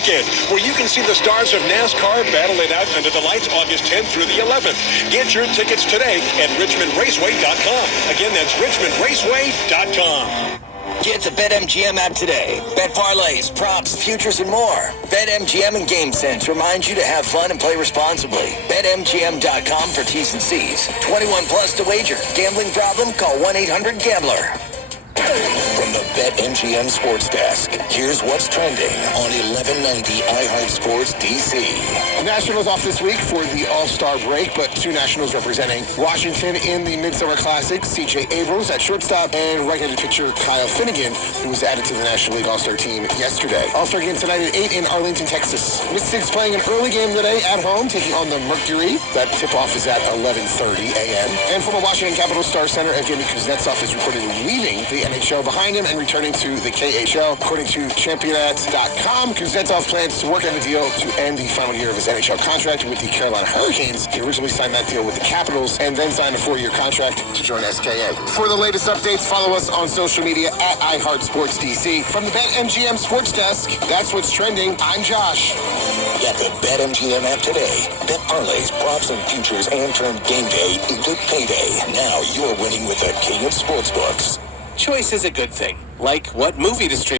weekend, where you can see the stars of NASCAR battle it out under the lights August 10th through the 11th. Get your tickets today at RichmondRaceway.com. Again, that's RichmondRaceway.com. Get the BetMGM app today. Bet parlays, props, futures, and more. BetMGM and GameSense remind you to have fun and play responsibly. BetMGM.com for T's and C's. 21 plus to wager. Gambling problem? Call 1-800-GAMBLER. From the BetMGM Sports Desk, here's what's trending on 1190 iHeart Sports DC. Nationals off this week for the All-Star break, but two Nationals representing Washington in the Midsummer Classic. C.J. Abrams at shortstop and right-handed pitcher Kyle Finnegan, who was added to the National League All-Star team yesterday. All-Star game tonight at 8 in Arlington, Texas. Mystics playing an early game today at home, taking on the Mercury. That tip-off is at 11:30 a.m. And former Washington Capitals star center Evgeny Kuznetsov is reportedly leaving the NHL behind him and returning to the KHL. According to Championat.com, Kuznetsov plans to work out a deal to end the final year of his NHL contract with the Carolina Hurricanes. He originally signed that deal with the Capitals and then signed a 4-year contract to join SKA. For the latest updates, follow us on social media at iHeartSportsDC. From the BetMGM Sports Desk, that's what's trending. I'm Josh. Get the BetMGM app today. Bet parlays, props, and futures, and turn game day into payday. Now you're winning with the king of sportsbooks. Choice is a good thing. Like what movie to stream.